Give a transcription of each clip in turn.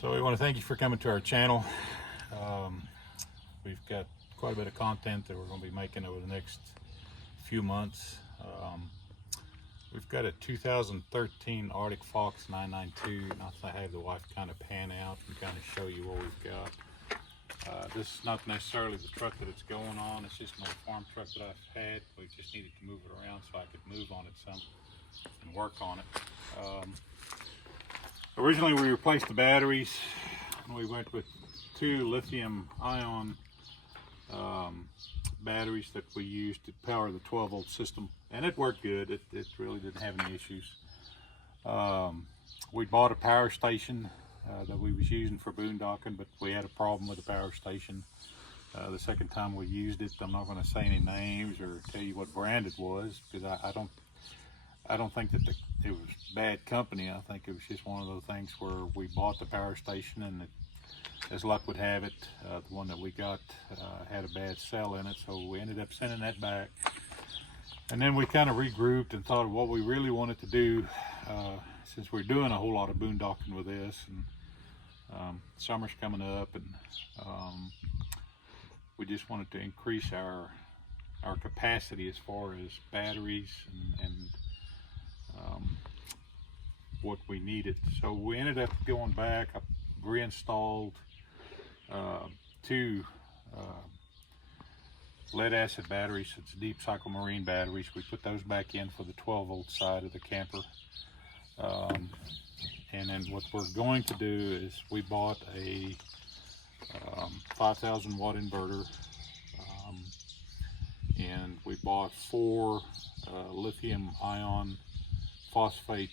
So we want to thank you for coming to our channel. We've got quite a bit of content that we're going to be making over the next few months. We've got a 2013 Arctic Fox 992, and I have the wife kind of pan out and kind of show you what we've got. This is not necessarily the truck that it's going on, it's just my farm truck that I've had. We just needed to move it around so I could move on it some and work on it. Originally we replaced the batteries, and we went with 2 lithium ion batteries that we used to power the 12-volt system, and it worked good. It really didn't have any issues. We bought a power station that we was using for boondocking, but we had a problem with the power station the second time we used it. I'm not going to say any names or tell you what brand it was, because I don't think that it was bad company. I think it was just one of those things where we bought the power station, and as luck would have it, the one that we got had a bad cell in it, so we ended up sending that back. And then we kind of regrouped and thought of what we really wanted to do, since we're doing a whole lot of boondocking with this, and summer's coming up, and we just wanted to increase our capacity as far as batteries and what we needed. So we ended up going back. I reinstalled 2 lead acid batteries. It's deep cycle marine batteries. We put those back in for the 12-volt side of the camper. And then what we're going to do is we bought a 5,000 watt inverter, and we bought 4 lithium ion phosphate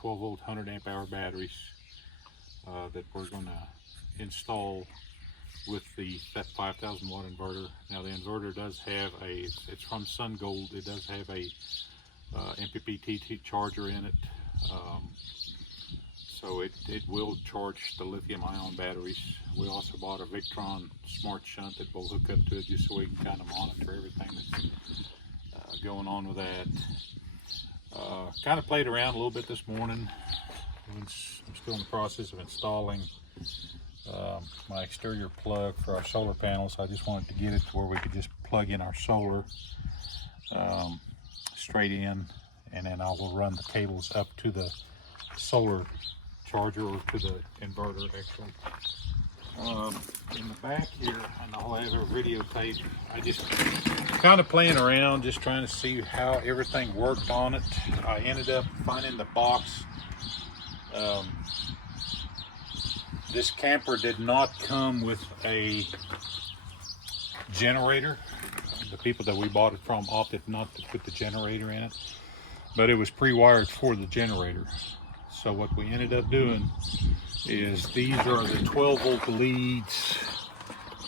12-volt 100 amp hour batteries that we're going to install with that 5,000 watt inverter. Now the inverter does have it's from Sungold. It does have a MPPT charger in it, so it will charge the lithium ion batteries. We also bought a Victron smart shunt that we'll hook up to it, just so we can kind of monitor everything that's going on with that. Kind of played around a little bit this morning. I'm still in the process of installing my exterior plug for our solar panels. I just wanted to get it to where we could just plug in our solar straight in, and then I will run the cables up to the solar charger, or to the inverter actually. In the back here, and I'll have a videotape, I just kind of playing around, just trying to see how everything worked on it. I ended up finding the box. This camper did not come with a generator. The people that we bought it from opted not to put the generator in it, but it was pre-wired for the generator. So what we ended up doing is, these are the 12-volt leads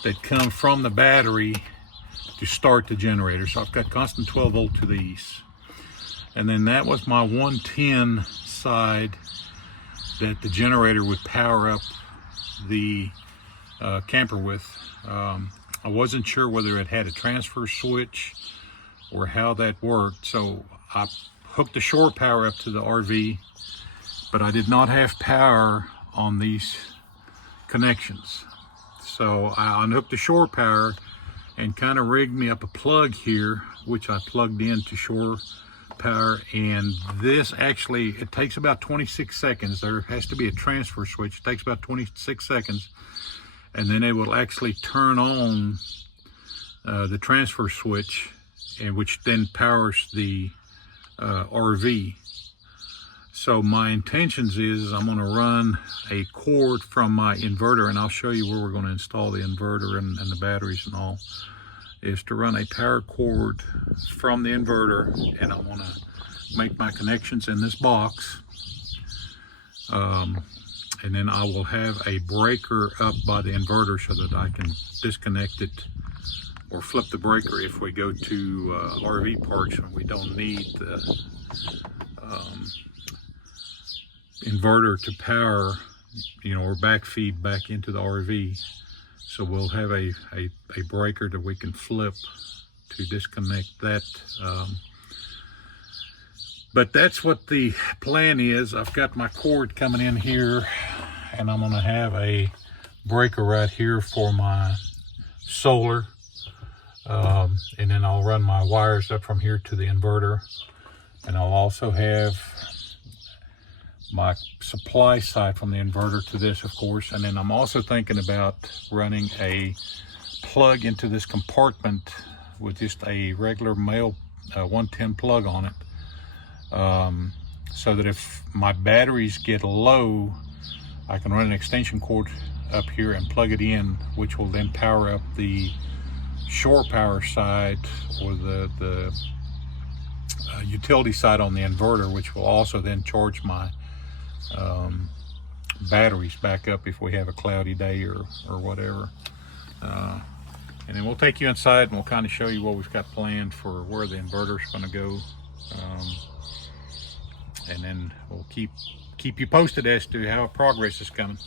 that come from the battery to start the generator. So I've got constant 12-volt to these. And then that was my 110 side that the generator would power up the camper with. I wasn't sure whether it had a transfer switch or how that worked, so I hooked the shore power up to the RV, but I did not have power on these connections. So I unhooked the shore power and kind of rigged me up a plug here, which I plugged into shore power. And this actually, it takes about 26 seconds. There has to be a transfer switch. It takes about 26 seconds, and then it will actually turn on the transfer switch, and which then powers the RV. So my intentions is I'm going to run a cord from my inverter, and I'll show you where we're going to install the inverter and the batteries and all, is to run a power cord from the inverter, and I want to make my connections in this box. And then I will have a breaker up by the inverter so that I can disconnect it or flip the breaker if we go to RV parks and we don't need the inverter to power, or backfeed back into the RV. So we'll have a breaker that we can flip to disconnect that. But that's what the plan is. I've got my cord coming in here, and I'm going to have a breaker right here for my solar, and then I'll run my wires up from here to the inverter, and I'll also have my supply side from the inverter to this, of course. And then I'm also thinking about running a plug into this compartment with just a regular male 110 plug on it, so that if my batteries get low, I can run an extension cord up here and plug it in, which will then power up the shore power side, or the utility side on the inverter, which will also then charge my batteries back up if we have a cloudy day or whatever. And then we'll take you inside and we'll kind of show you what we've got planned for where the inverter is going to go, and then we'll keep you posted as to how progress is coming.